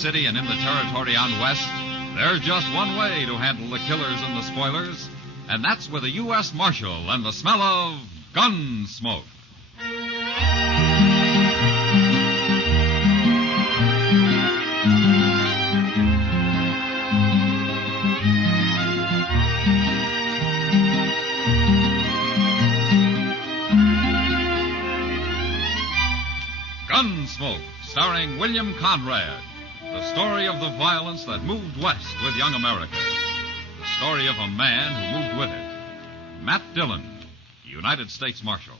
City and in the territory on west, there's just one way to handle the killers and the spoilers, and that's with a U.S. Marshal and the smell of Gunsmoke. Gunsmoke, starring William Conrad. The story of the violence that moved west with young America. The story of a man who moved with it. Matt Dillon, United States Marshal.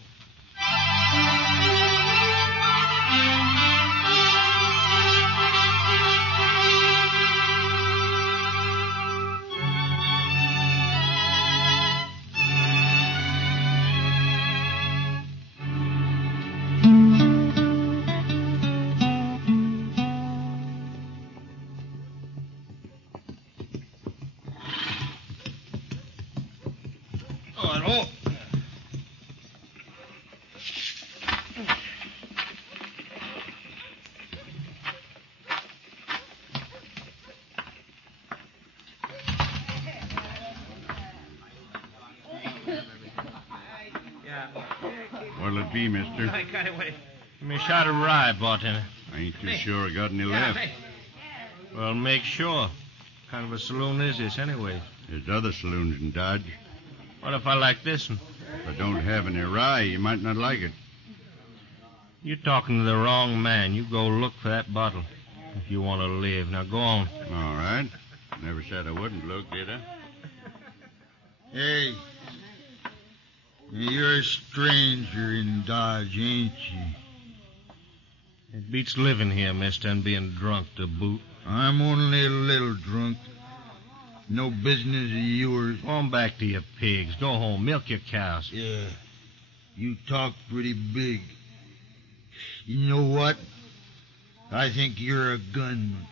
What'll it be, mister? I got away. Give me a shot of rye, bartender. I ain't too sure I got any left. Well, make sure. What kind of a saloon is this, anyways? There's other saloons in Dodge. What if I like this one? If I don't have any rye, you might not like it. You're talking to the wrong man. You go look for that bottle if you want to live. Now, go on. All right. Never said I wouldn't look, did I? Hey, you're a stranger in Dodge, ain't you? It beats living here, mister, and being drunk to boot. I'm only a little drunk. No business of yours. Go on back to your pigs. Go home. Milk your cows. Yeah, you talk pretty big. You know what? I think you're a gunman.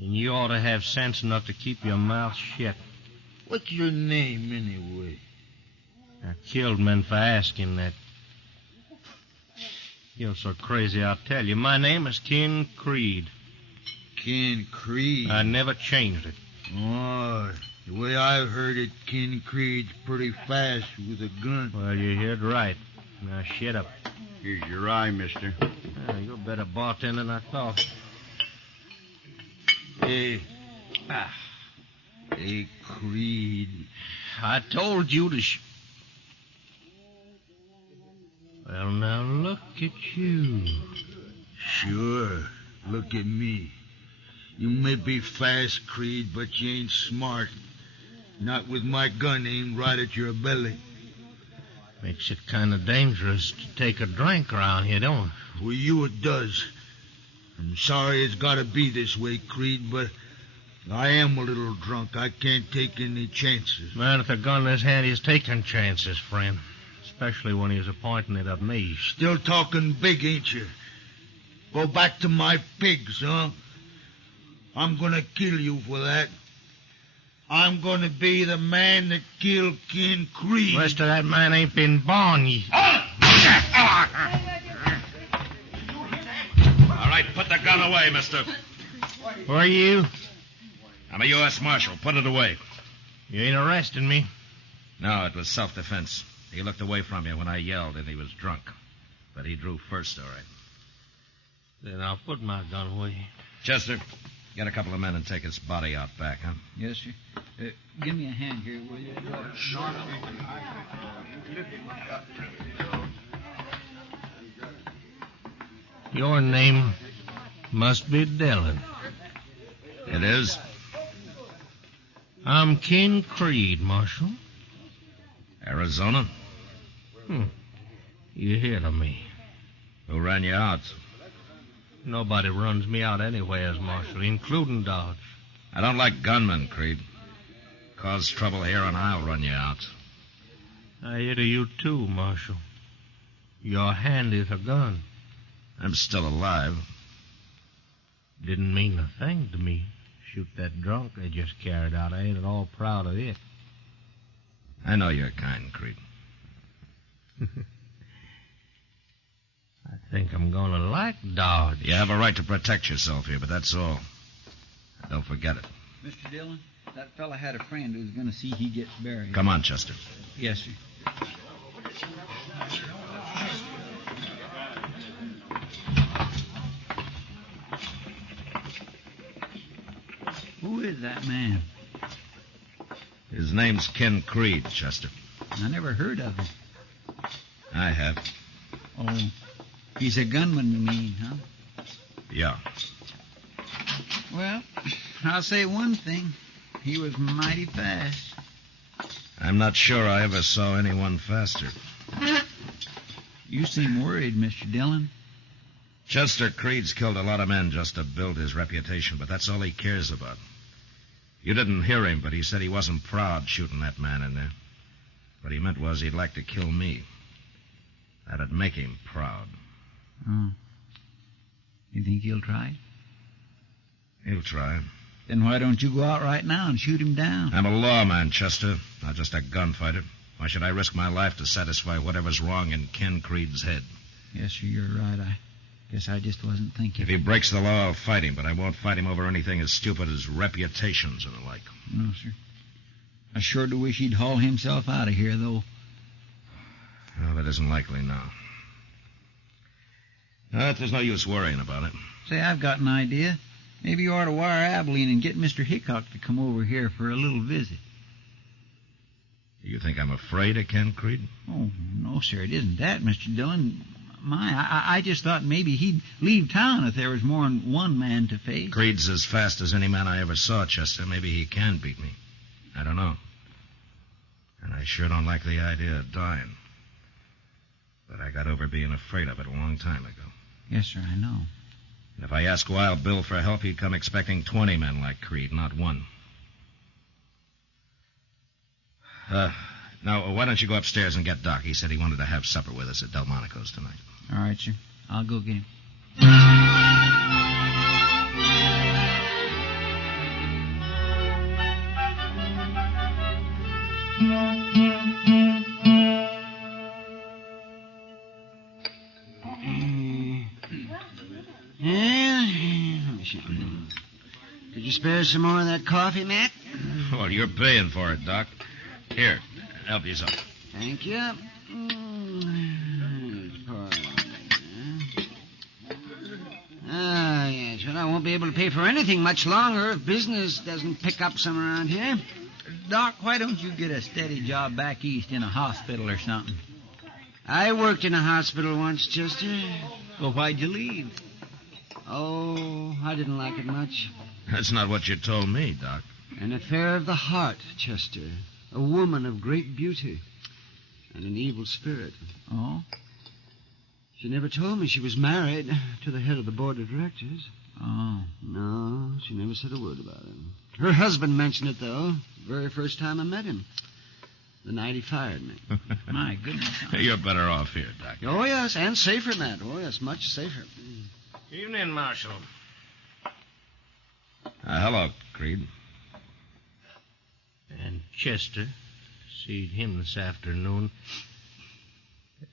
And you ought to have sense enough to keep your mouth shut. What's your name, anyway? I killed men for asking that. You're so crazy, I'll tell you. My name is Ken Creed. Ken Creed? I never changed it. Oh, the way I've heard it, Ken Creed's pretty fast with a gun. Well, you heard right. Now, shut up. Here's your rye, mister. You're a better bartender than I thought. Hey. Hey, Creed. I told you to Well, now, look at you. Sure. Look at me. You may be fast, Creed, but you ain't smart. Not with my gun aimed right at your belly. Makes it kind of dangerous to take a drink around here, don't it? For you it does. I'm sorry it's got to be this way, Creed, but I am a little drunk. I can't take any chances. Man with a gun in his hand, he's taking chances, friend. Especially when he's pointing it at me. Still talking big, ain't you? Go back to my pigs, huh? I'm going to kill you for that. I'm going to be the man that killed Ken Creed. The rest of that man ain't been born yet. All right, put the gun away, mister. Who are you? I'm a U.S. Marshal. Put it away. You ain't arresting me. No, it was self-defense. He looked away from you when I yelled, and he was drunk. But he drew first, all right. Then I'll put my gun away. Chester, get a couple of men and take his body out back, huh? Yes, sir. Give me a hand here, will you? Your name must be Dillon. It is? I'm Ken Creed, Marshal. Arizona? You hear of me. Who ran you out? Nobody runs me out anywheres, Marshal, including Dodge. I don't like gunmen, Creed. Cause trouble here and I'll run you out. I hear to you, too, Marshal. Your hand is a gun. I'm still alive. Didn't mean a thing to me. Shoot that drunk they just carried out. I ain't at all proud of it. I know you're kind, Creed. I think I'm going to like Dodge. You have a right to protect yourself here, but that's all. Don't forget it. Mr. Dillon, that fella had a friend who's going to see he gets buried. Come on, Chester. Yes, sir. Who is that man? His name's Ken Creed, Chester. I never heard of him. I have. Oh, he's a gunman, you mean, huh? Yeah. Well, I'll say one thing. He was mighty fast. I'm not sure I ever saw anyone faster. You seem worried, Mr. Dillon. Chester Creed's killed a lot of men just to build his reputation, but that's all he cares about. You didn't hear him, but he said he wasn't proud shooting that man in there. What he meant was he'd like to kill me. That'd make him proud. Oh. You think he'll try? He'll try. Then why don't you go out right now and shoot him down? I'm a lawman, Chester, not just a gunfighter. Why should I risk my life to satisfy whatever's wrong in Ken Creed's head? Yes, sir, you're right. I guess I just wasn't thinking. If he breaks the law, I'll fight him, but I won't fight him over anything as stupid as reputations and the like. No, sir. I sure do wish he'd haul himself out of here, though. Well, that isn't likely now. There's no use worrying about it. Say, I've got an idea. Maybe you ought to wire Abilene and get Mr. Hickok to come over here for a little visit. You think I'm afraid of Ken Creed? Oh, no, sir, it isn't that, Mr. Dillon. I just thought maybe he'd leave town if there was more than one man to face. Creed's as fast as any man I ever saw, Chester. Maybe he can beat me. I don't know. And I sure don't like the idea of dying. But I got over being afraid of it a long time ago. Yes, sir, I know. And if I asked Wild Bill for help, he'd come expecting 20 men like Creed, not one. Now, why don't you go upstairs and get Doc? He said he wanted to have supper with us at Delmonico's tonight. All right, sir. I'll go get him. Could you spare some more of that coffee, Matt? Well, you're paying for it, Doc. Here, help yourself. Thank you. Yes. Well, I won't be able to pay for anything much longer if business doesn't pick up some around here. Doc, why don't you get a steady job back east in a hospital or something? I worked in a hospital once, Chester. Well, why'd you leave? Oh, I didn't like it much. That's not what you told me, Doc. An affair of the heart, Chester. A woman of great beauty and an evil spirit. Oh? She never told me she was married to the head of the board of directors. Oh. No, she never said a word about it. Her husband mentioned it, though, the very first time I met him. The night he fired me. My goodness. You're better off here, Doc. Oh, yes, and safer, Matt. Oh, yes, much safer. Evening, Marshal. Hello, Creed. And Chester. See him this afternoon.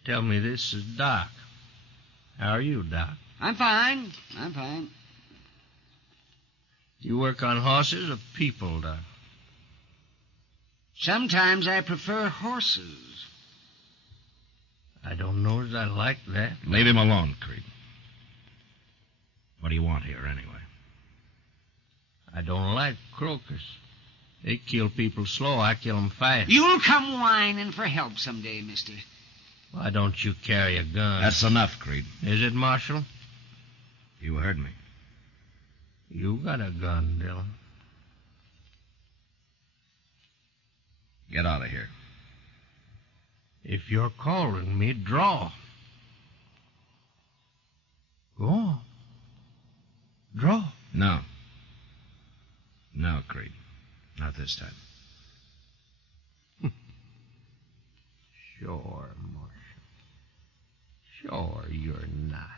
Tell me, this is Doc. How are you, Doc? I'm fine. You work on horses or people, Doc? Sometimes I prefer horses. I don't know as I like that. Leave him alone, Creed. What do you want here, anyway? I don't like croakers. They kill people slow. I kill them fast. You'll come whining for help someday, mister. Why don't you carry a gun? That's enough, Creed. Is it, Marshal? You heard me. You got a gun, Dillon. Get out of here. If you're calling me, draw. Go on. Draw. No. No, Creed. Not this time. Sure, Marshal. Sure, you're not.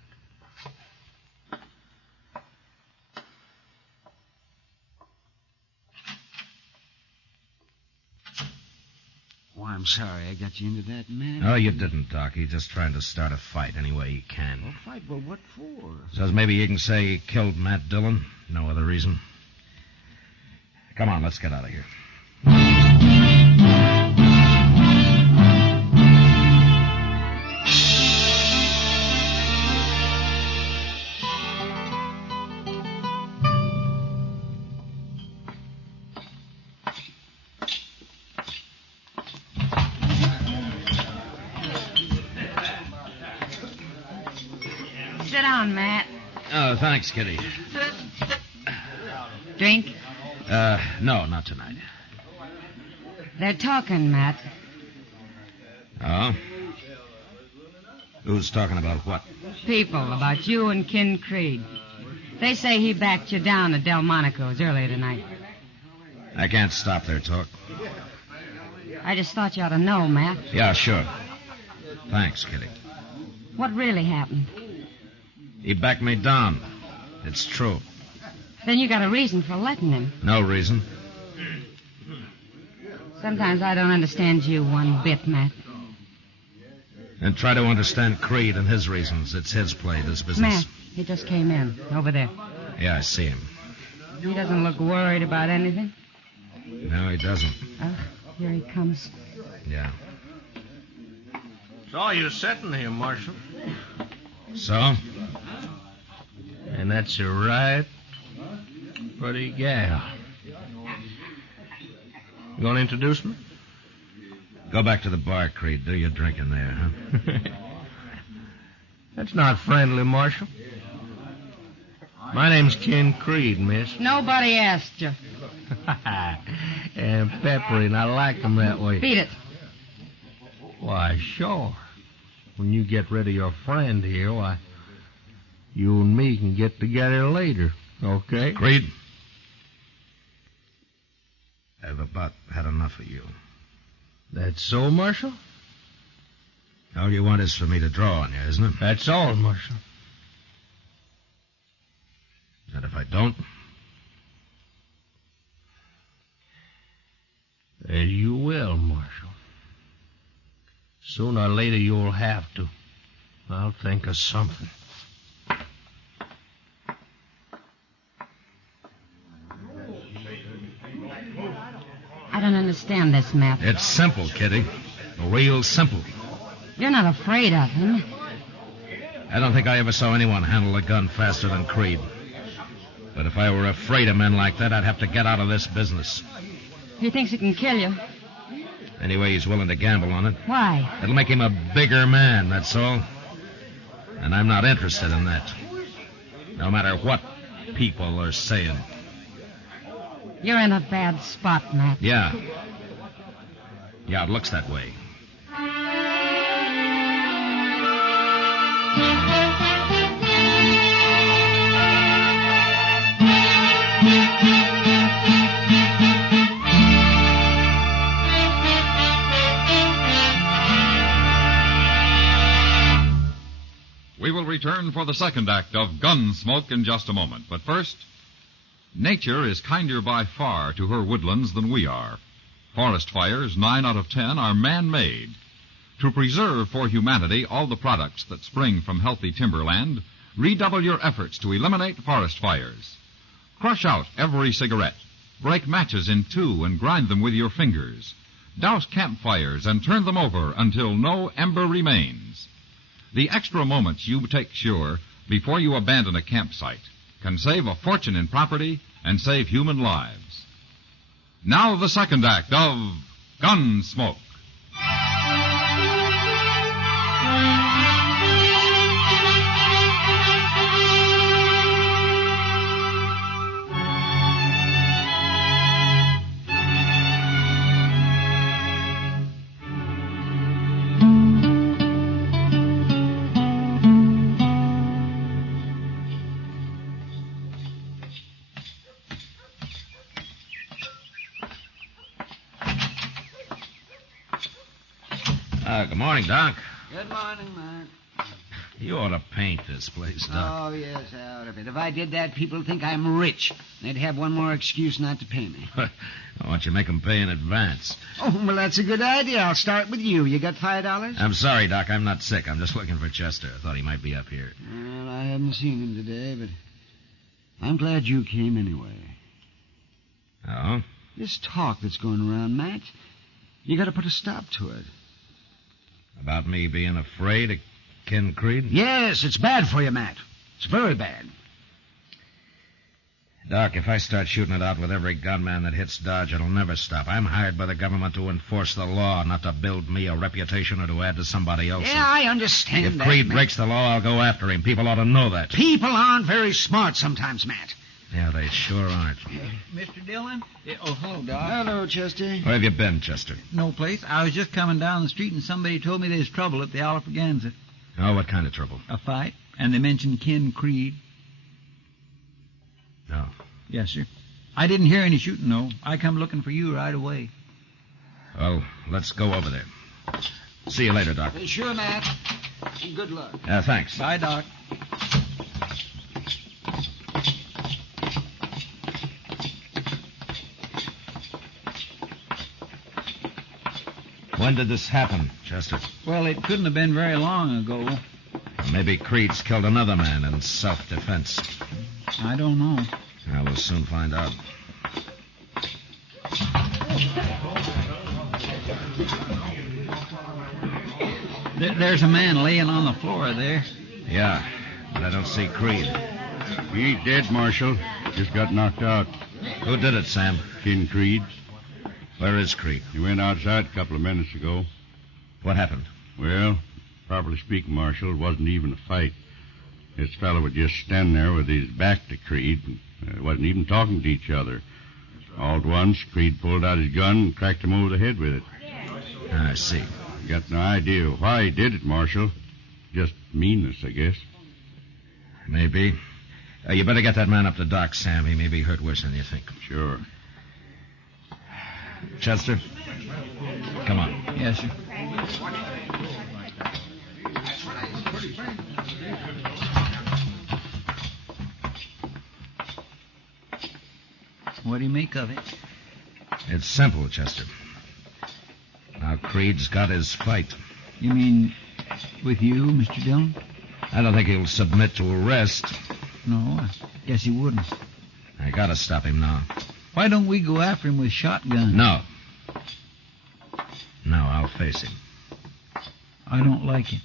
I'm sorry I got you into that, man. No, you didn't, Doc. He's just trying to start a fight any way he can. Well, fight? Well, what for? Says maybe he can say he killed Matt Dillon. No other reason. Come on, let's get out of here. Sit down, Matt. Oh, thanks, Kitty. Drink? No, not tonight. They're talking, Matt. Oh? Who's talking about what? People about you and Ken Creed. They say he backed you down at Delmonico's earlier tonight. I can't stop their talk. I just thought you ought to know, Matt. Yeah, sure. Thanks, Kitty. What really happened? He backed me down. It's true. Then you got a reason for letting him. No reason. Sometimes I don't understand you one bit, Matt. And try to understand Creed and his reasons. It's his play, this business. Matt, he just came in, over there. Yeah, I see him. He doesn't look worried about anything. No, he doesn't. Oh, here he comes. Yeah. Saw you sitting here, Marshal. So? And that's a right pretty gal. You going to introduce me? Go back to the bar, Creed. Do your drinking there, huh? That's not friendly, Marshal. My name's Ken Creed, miss. Nobody asked you. And peppery, and I like 'em that way. Beat it. Why, sure. When you get rid of your friend here, why, you and me can get together later, okay? Creed? I've about had enough of you. That's so, Marshal? All you want is for me to draw on you, isn't it? That's all, Marshal. And if I don't? Then you will, Marshal. Sooner or later you'll have to. I'll think of something. I don't understand this, Matt. It's simple, Kitty. Real simple. You're not afraid of him. I don't think I ever saw anyone handle a gun faster than Creed. But if I were afraid of men like that, I'd have to get out of this business. He thinks he can kill you. Anyway, he's willing to gamble on it. Why? It'll make him a bigger man, that's all. And I'm not interested in that. No matter what people are saying. You're in a bad spot, Matt. Yeah. Yeah, it looks that way. We will return for the second act of Gunsmoke in just a moment. But first, nature is kinder by far to her woodlands than we are. Forest fires, 9 out of 10, are man-made. To preserve for humanity all the products that spring from healthy timberland, redouble your efforts to eliminate forest fires. Crush out every cigarette. Break matches in two and grind them with your fingers. Douse campfires and turn them over until no ember remains. The extra moments you take sure before you abandon a campsite can save a fortune in property and save human lives. Now the second act of Gunsmoke. Good morning, Doc. Good morning, Matt. You ought to paint this place, Doc. Oh, yes, out of it. If I did that, people would think I'm rich. They'd have one more excuse not to pay me. Why don't you make them pay in advance? Oh, well, that's a good idea. I'll start with you. You got $5? I'm sorry, Doc. I'm not sick. I'm just looking for Chester. I thought he might be up here. Well, I haven't seen him today, but I'm glad you came anyway. Oh? This talk that's going around, Matt, you got to put a stop to it. About me being afraid of Ken Creed? Yes, it's bad for you, Matt. It's very bad. Doc, if I start shooting it out with every gunman that hits Dodge, it'll never stop. I'm hired by the government to enforce the law, not to build me a reputation or to add to somebody else's. Yeah, I understand If that, Creed Matt. breaks the law, I'll go after him. People ought to know that. People aren't very smart sometimes, Matt. Yeah, they sure aren't. Mr. Dillon? Oh, hello, Doc. Hello, Chester. Where have you been, Chester? No place. I was just coming down the street and somebody told me there's trouble at the Alfraganza. Oh, what kind of trouble? A fight. And they mentioned Ken Creed. No. Yes, sir. I didn't hear any shooting, though. I come looking for you right away. Well, let's go over there. See you later, Doc. Sure, Matt. And good luck. Thanks. Bye, Doc. When did this happen, Chester? Well, it couldn't have been very long ago. Maybe Creed's killed another man in self-defense. I don't know. We'll soon find out. There's a man laying on the floor there. Yeah, but I don't see Creed. He ain't dead, Marshal. Just got knocked out. Who did it, Sam? Ken Creed. Where is Creed? He went outside a couple of minutes ago. What happened? Well, properly speaking, Marshal, it wasn't even a fight. This fellow would just stand there with his back to Creed and wasn't even talking to each other. All at once, Creed pulled out his gun and cracked him over the head with it. I see. Got no idea why he did it, Marshal. Just meanness, I guess. Maybe. You better get that man up to Doc, Sam. He may be hurt worse than you think. Sure. Chester? Come on. Yes, sir. What do you make of it? It's simple, Chester. Now, Creed's got his fight. You mean with you, Mr. Dillon? I don't think he'll submit to arrest. No, I guess he wouldn't. I gotta stop him now. Why don't we go after him with shotguns? No. No, I'll face him. I don't like it.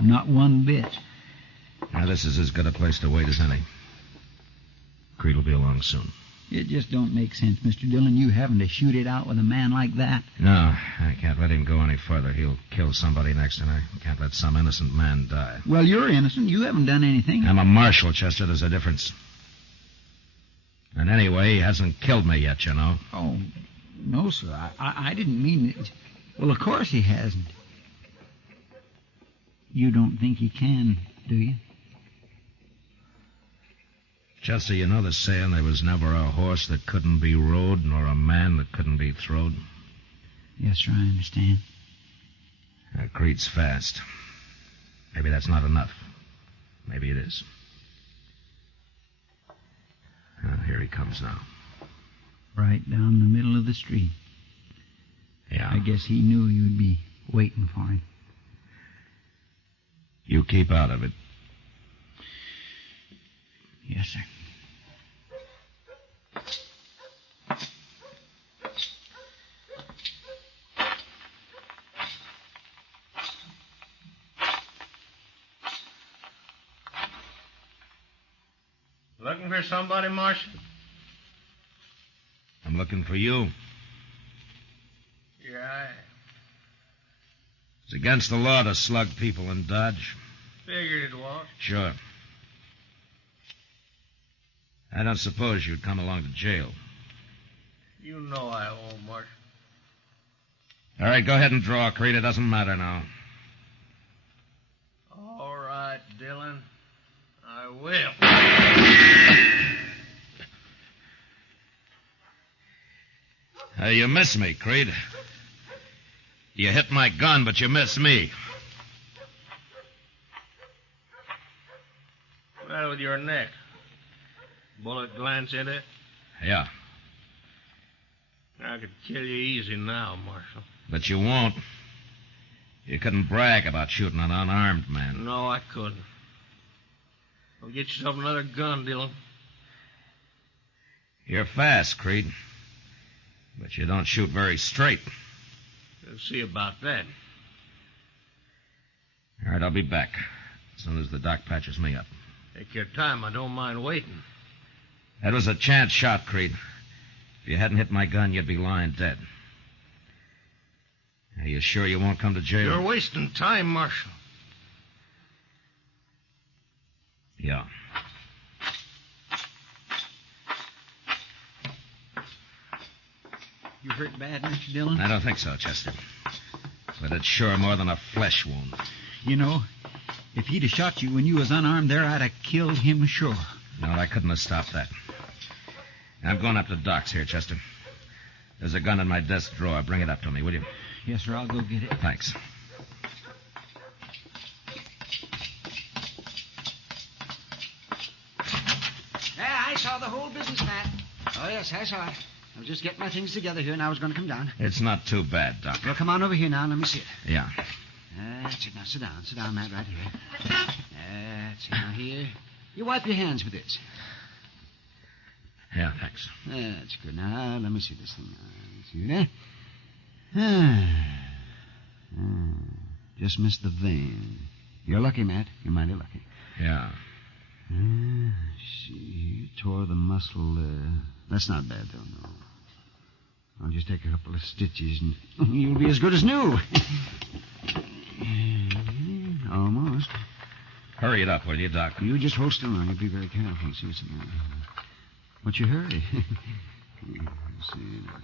Not one bit. Now, this is as good a place to wait as any. Creed will be along soon. It just don't make sense, Mr. Dillon, you having to shoot it out with a man like that. No, I can't let him go any further. He'll kill somebody next, and I can't let some innocent man die. Well, you're innocent. You haven't done anything. I'm a marshal, Chester. There's a difference. And anyway, he hasn't killed me yet, you know. Oh, no, sir. I didn't mean it. Well, of course he hasn't. You don't think he can, do you? Chester, you know the saying, there was never a horse that couldn't be rode, nor a man that couldn't be throwed? Yes, sir, I understand. Creed's fast. Maybe that's not enough. Maybe it is. Here he comes now. Right down the middle of the street. Yeah. I guess he knew you'd be waiting for him. You keep out of it. Yes, sir. Looking for somebody, Marshal? I'm looking for you. Yeah, I It's against the law to slug people in Dodge. figured it was. Sure. I don't suppose you'd come along to jail. You know I won't, Marshal. All right, go ahead and draw, Creed. It doesn't matter now. All right, Dillon. I will. You miss me, Creed. You hit my gun, but you miss me. with your neck. Bullet glance into it? Yeah, I could kill you easy now, Marshal. but you won't. You couldn't brag about shooting an unarmed man. No, I couldn't. Well, get yourself another gun, Dillon. You're fast, Creed. But you don't shoot very straight. We'll see about that. All right, I'll be back as soon as the doc patches me up. Take your time. I don't mind waiting. That was a chance shot, Creed. If you hadn't hit my gun, you'd be lying dead. Are you sure you won't come to jail? You're wasting time, Marshal. Yeah. You hurt bad, Mr. Dillon? I don't think so, Chester. But it's sure more than a flesh wound. You know, if he'd have shot you when you was unarmed there, I'd have killed him sure. No, I couldn't have stopped that. I'm going up to Doc's here, Chester. There's a gun in my desk drawer. Bring it up to me, will you? Yes, sir, I'll go get it. Thanks. Yeah, I saw the whole business, Matt. Oh, yes, I saw it. I was just getting my things together here, and I was going to come down. It's not too bad, Doc. Well, come on over here now, and let me see it. Yeah. That's it. Now, sit down. Sit down, Matt, right here. That's it. Now, here. You wipe your hands with this. Yeah, thanks. That's good. Now, let me see this thing. See there? Just missed the vein. You're lucky, Matt. You're mighty lucky. Yeah. See, you tore the muscle there. That's not bad, though, no. I'll just take a couple of stitches, and you'll be as good as new. Almost. Hurry it up, will you, Doc? You just hold still now. You be very careful. See what's the matter. What's your hurry?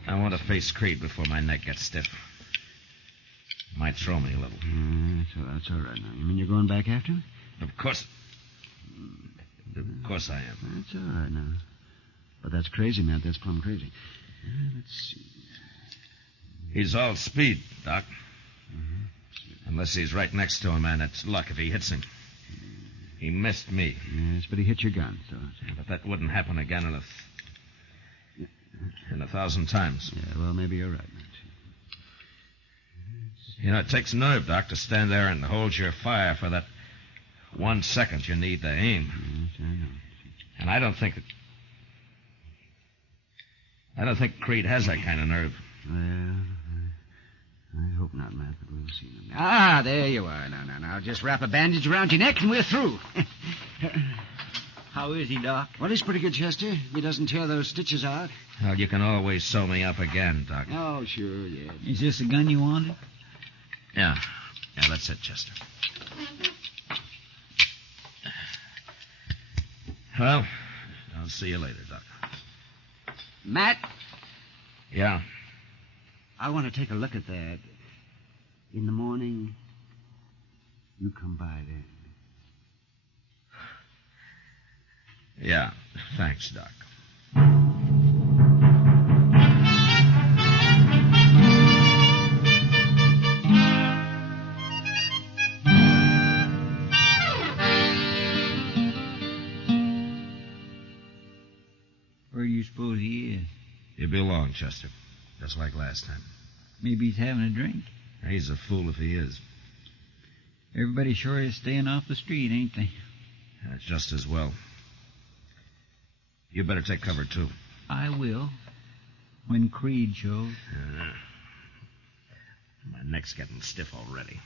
I want to face Creed before my neck gets stiff. Might throw me a little. That's all right now. You mean you're going back after him? Of course. Of course I am. That's all right now. But that's crazy, Matt. That's plumb crazy. Let's see. He's all speed, Doc. Unless he's right next to him, and it's luck if he hits him. He missed me. Yes, but he hit your gun. So. But that wouldn't happen again in 1,000 times. Yeah, well, maybe you're right, Matt. You know, it takes nerve, Doc, to stand there and hold your fire for that 1 second you need to aim. Yes, I know. And I don't think Creed has that kind of nerve. Well, I hope not, Matt, but we'll see. There you are. Now, just wrap a bandage around your neck and we're through. How is he, Doc? Well, he's pretty good, Chester. If he doesn't tear those stitches out. Well, you can always sew me up again, Doc. Oh, sure, yeah. Is this the gun you wanted? Yeah, that's it, Chester. Well, I'll see you later, Doc. Matt? Yeah? I want to take a look at that. In the morning, you come by then. Yeah, thanks, Doc. Where do you suppose he is? He'll be along, Chester. Just like last time. Maybe he's having a drink. He's a fool if he is. Everybody sure is staying off the street, ain't they? That's just as well. You better take cover, too. I will. When Creed shows. My neck's getting stiff already.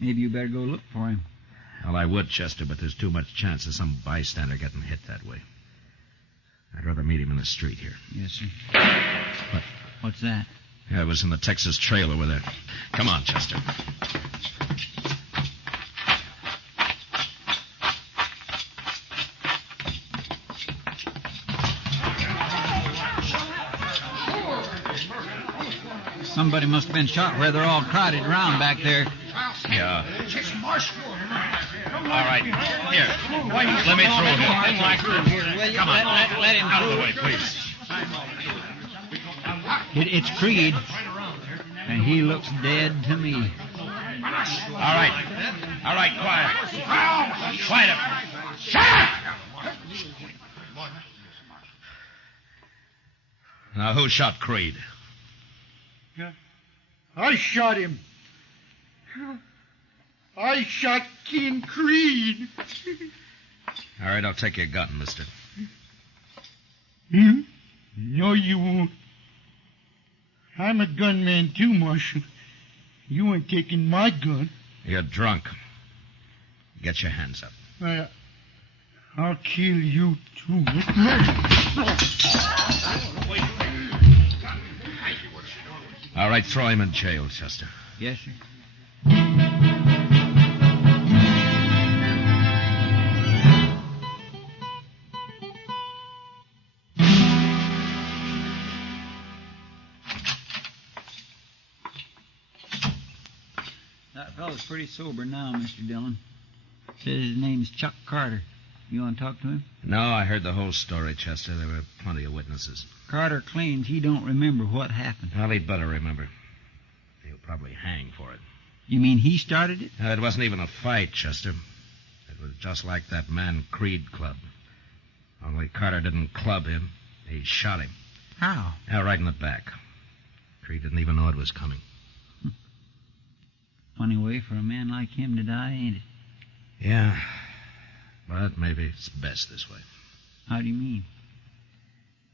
Maybe you better go look for him. Well, I would, Chester, but there's too much chance of some bystander getting hit that way. I'd rather meet him in the street here. Yes, sir. What? What's that? Yeah, it was in the Texas Trail over there. Come on, Chester. Somebody must have been shot where they're all crowded around back there. Yeah. All right. Here. Let me through here. Come on. Let him out of the way, please. It's Creed. And he looks dead to me. All right. Quiet. Quiet up. Shut up! Now, who shot Creed? I shot him. I shot King Creed. All right, I'll take your gun, mister. No, you won't. I'm a gunman too, Marshal. You ain't taking my gun. You're drunk. Get your hands up. I'll kill you too. All right, throw him in jail, Chester. Yes, sir. That fellow's pretty sober now, Mr. Dillon. Says his name's Chuck Carter. You want to talk to him? No, I heard the whole story, Chester. There were plenty of witnesses. Carter claims he don't remember what happened. Well, he'd better remember. He'll probably hang for it. You mean he started it? It wasn't even a fight, Chester. It was just like that man Creed clubbed. Only Carter didn't club him. He shot him. How? Right in the back. Creed didn't even know it was coming. Funny way for a man like him to die, ain't it? Yeah. But maybe it's best this way. How do you mean?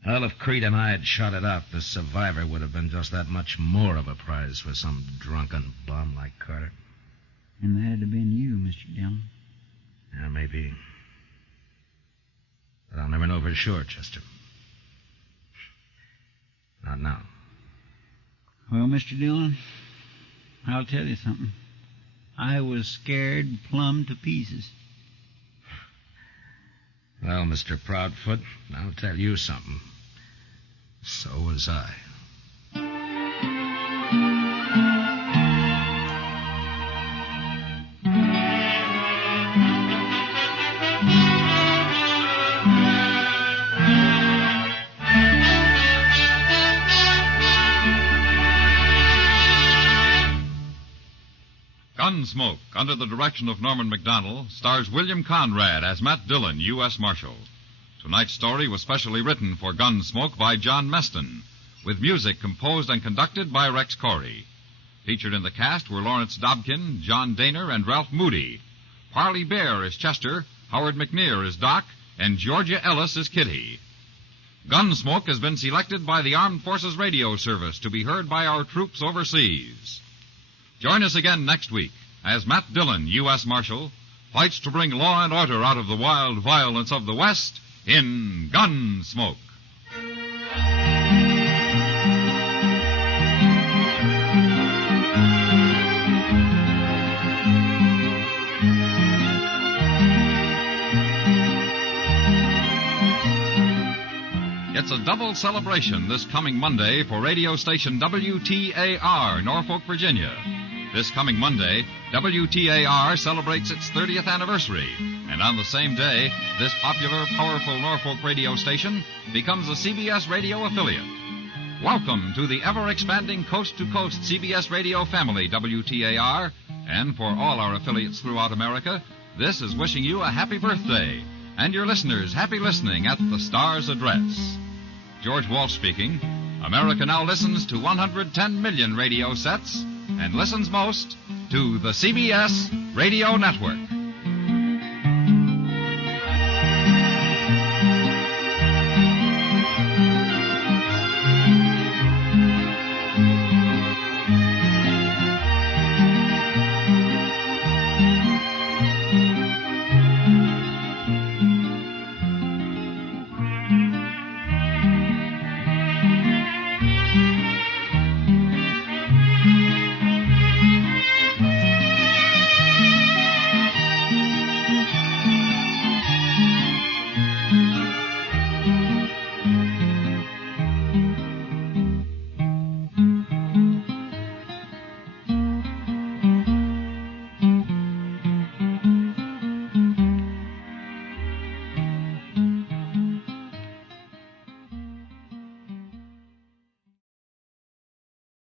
Well, if Creed and I had shot it out, the survivor would have been just that much more of a prize for some drunken bum like Carter. And that'd have been you, Mr. Dillon. Yeah, maybe. But I'll never know for sure, Chester. Not now. Well, Mr. Dillon, I'll tell you something. I was scared plumb to pieces. Well, Mr. Proudfoot, I'll tell you something. So was I. Gunsmoke, under the direction of Norman Macdonnell, stars William Conrad as Matt Dillon, U.S. Marshal. Tonight's story was specially written for Gunsmoke by John Meston, with music composed and conducted by Rex Corey. Featured in the cast were Lawrence Dobkin, John Daner, and Ralph Moody. Parley Bear is Chester, Howard McNear is Doc, and Georgia Ellis is Kitty. Gunsmoke has been selected by the Armed Forces Radio Service to be heard by our troops overseas. Join us again next week as Matt Dillon, U.S. Marshal, fights to bring law and order out of the wild violence of the West in Gunsmoke. It's a double celebration this coming Monday for radio station WTAR, Norfolk, Virginia. This coming Monday, WTAR celebrates its 30th anniversary, and on the same day, this popular, powerful Norfolk radio station becomes a CBS radio affiliate. Welcome to the ever-expanding coast-to-coast CBS radio family, WTAR, and for all our affiliates throughout America, this is wishing you a happy birthday, and your listeners happy listening at the Star's address. George Walsh speaking. America now listens to 110 million radio sets and listens most to the CBS Radio Network.